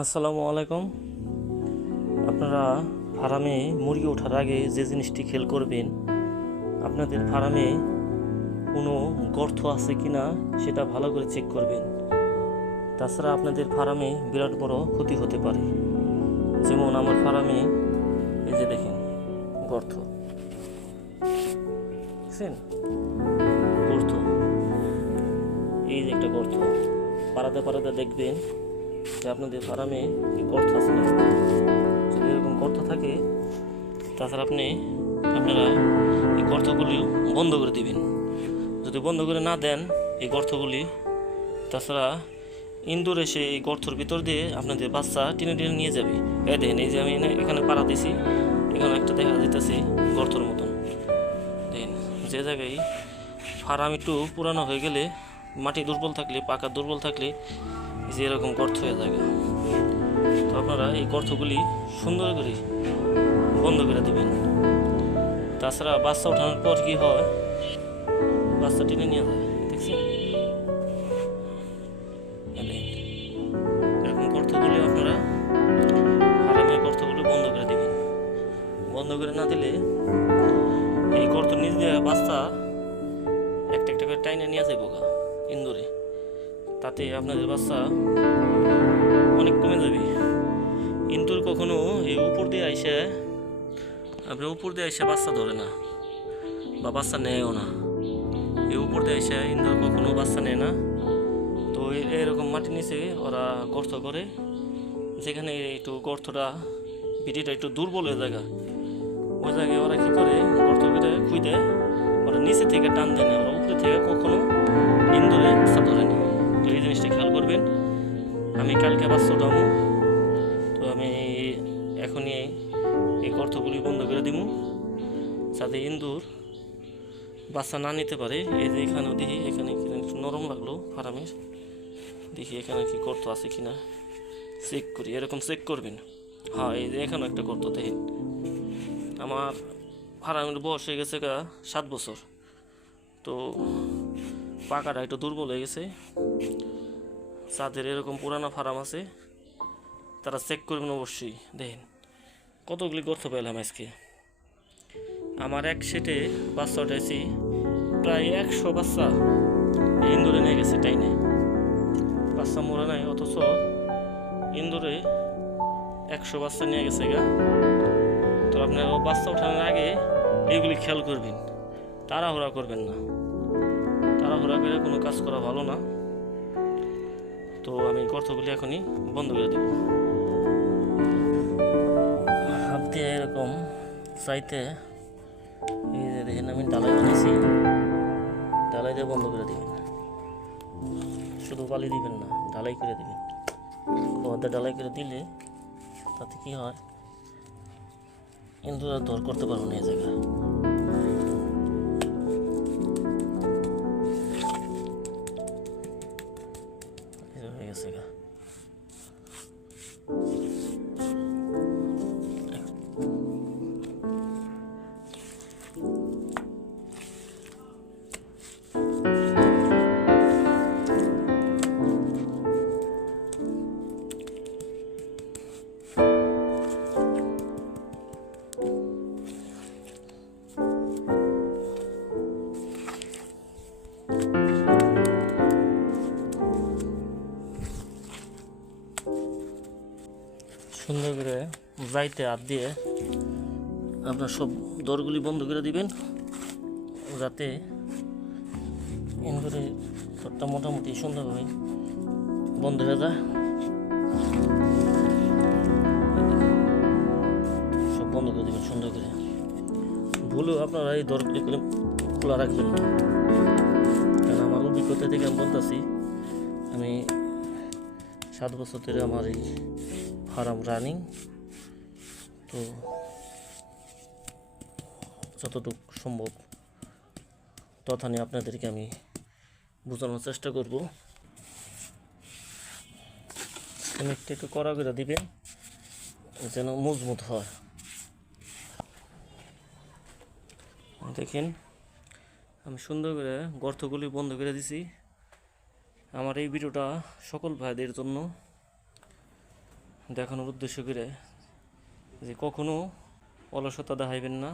আসসালামু আলাইকুম। আপনারা ফার্মে মুরগি ওঠার আগে যে জিনিসটি খেয়াল করবেন, আপনাদের ফার্মে কোনো গর্ত আছে কিনা সেটা ভালো করে চেক করবেন। তাছাড়া আপনাদের ফার্মে বিরাট বড় ক্ষতি হতে পারে। যেমন আমার ফার্মে এই যে দেখেন গর্ত, দেখছেন গর্ত, এই যে একটা গর্ত। পাড়াতে পাড়াতে দেখবেন যে আপনাদের ফার্মে গর্ত আছে না। যদি এরকম গর্ত থাকে, তাছাড়া আপনারা এই গর্তগুলি বন্ধ করে দিবেন। যদি বন্ধ করে না দেন এই গর্তগুলি, তাছাড়া ইঁদুর এসে এই গর্তর ভিতর দিয়ে আপনাদের বাচ্চা টেনে টেনে নিয়ে যাবে। এই দেখেন, এই যে আমি এখানে পাড়া দিছি, এখানে একটা দেখা যাইতেছে গর্তর মতন। দেখেন, যে জায়গায় ফার্ম একটু পুরানো হয়ে গেলে, মাটি দুর্বল থাকলে, পাকা দুর্বল থাকলে যে এরকম গর্ত হয়ে যায়। তো আপনারা এই গর্তগুলি সুন্দর করে বন্ধ করে দেবেন। তাছাড়া বাচ্চা ওঠানোর পর কি হয়, বাচ্চা টেনে নিয়ে যায়, দেখছেন? এরকম গর্তগুলি আপনারা ফার্মের গর্তগুলি বন্ধ করে দেবেন। বন্ধ করে না দিলে এই গর্ত নিচ দিয়ে বাচ্চা একটা একটা করে টাইনে নিয়ে যায় বোকা ইন্দুরে, তাতে আপনাদের বাচ্চা অনেক কমে যাবে। ইন্দুর কখনো এই উপর দিয়ে আইসে বাচ্চা ধরে না বা বাচ্চা নেয়ও না। এই উপর দিয়ে আইসে ইন্দুর কখনো বাচ্চা নেয় না। তো এরকম মাটির নিচে ওরা গর্ত করে, যেখানে একটু গর্তটা বিটিটা একটু দুর্বল হয়ে জায়গা, ওই জায়গায় ওরা কি করে, গর্ত করে খুঁজে ওরা নিচে থেকে টান দেয় না, ওরা উপরে থেকে কখনো ইন্দুরে বাচ্চা ধরে না। তো এই জিনিসটা খেয়াল করবেন। আমি কালকে বাচ্চা উঠাবো, তো আমি এখনই এই গর্তগুলি বন্ধ করে দিব, যাতে ইন্দুর বাচ্চা না নিতে পারে। এই যে এখানেও দেখি, এখানে একটু নরম লাগলো ফার্মের, দেখি এখানে কি গর্ত আছে কিনা চেক করি। এরকম চেক করবেন। হ্যাঁ, এই যে এখানেও একটা গর্ত দেখেন। আমার ফার্মের বয়স হয়ে গেছে 7 বছর। তো পাকাটা একটু দুর্বল হয়ে গেছে। যাদের এরকম পুরানো ফার্ম আছে তারা চেক করবেন অবশ্যই। দেখেন কতগুলি গর্ত পেলাম আজকে। আমার এক সেটে বাচ্চা উঠেছি, প্রায় 100 বাচ্চা ইন্দুরে নিয়ে গেছে টাইনে। বাচ্চা মরে নাই, অথচ ইন্দুরে 100 বাচ্চা নিয়ে গেছে গা। তো আপনার বাচ্চা ওঠানোর আগে এগুলি খেয়াল করবেন, তাড়াহুড়া করবেন না। তাড়াহুড়া করে কোনো কাজ করা ভালো না। তো আমি গর্তগুলি এখনই বন্ধ করে দেব। হাত দিয়ে এরকম চাইতে, এই যে দেখেন আমি ডালাই বানিয়েছি, ডালাই দিয়ে বন্ধ করে দিবেন। শুধু বালি দিবেন না, ডালাই করে দিবেন। খোয়াতে ডালাই করে দিলে তাতে কি হয়, ইন্দুর আর দর করতে পারবো না এই জায়গায়। হয়ে গেছে গা। সুন্দর করে যাইতে হাত দিয়ে আপনার সব দরগুলি বন্ধ করে দিবেন, যাতে ইন্দুরের ঘরটা মোটামুটি সুন্দরভাবে বন্ধ হয়ে যায়। সব বন্ধ করে দেবেন সুন্দর করে। ভুলেও আপনারা এই দরগুলি করে খোলা রাখবেন না, কারণ আমার অভিজ্ঞতা থেকে আমি বলতেছি। আমি 7 বছর ধরে আমার এই ফার্ম রানিং। তো যতটুকু সম্ভব তথানি আপনাদেরকে আমি বোঝানোর চেষ্টা করব। অনেকটা একটু কড়া করে দিবেন যেন মজবুত হয়। দেখেন আমি সুন্দর করে গর্তগুলি বন্ধ করে দিছি। আমার এই ভিডিওটা সকল ভাইদের জন্য। দেখানোর উদ্দেশ্য করে যে কখনো অলসতা দেখাইবেন না,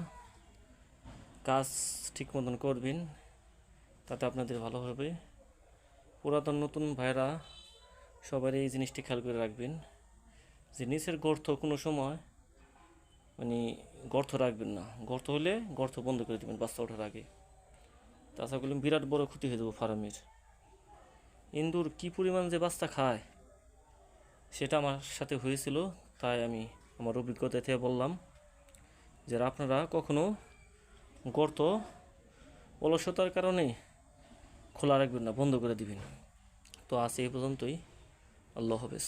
কাজ ঠিক মতন করবেন, তাতে আপনাদের ভালো হবে। পুরাতন নতুন ভাইরা সবার এই জিনিসটি খেয়াল করে রাখবেন যে নিচের গর্ত কোনো সময় মানে গর্ত রাখবেন না। গর্ত হলে গর্ত বন্ধ করে দেবেন বাচ্চা ওঠার আগে, তাছাড়া করলে বিরাট বড় ক্ষতি হয়ে যাবো ফার্মের। ইন্দুর কী পরিমাণ যে বাচ্চা খায় সেটা আমার সাথে হয়েছিল, তাই আমি আমার অভিজ্ঞতা থেকে বললাম যে আপনারা কখনো গর্ত অলসতার কারণে খোলা রাখবেন না, বন্ধ করে দিবেন। তো আজ এই পর্যন্তই। আল্লাহ হাফেজ।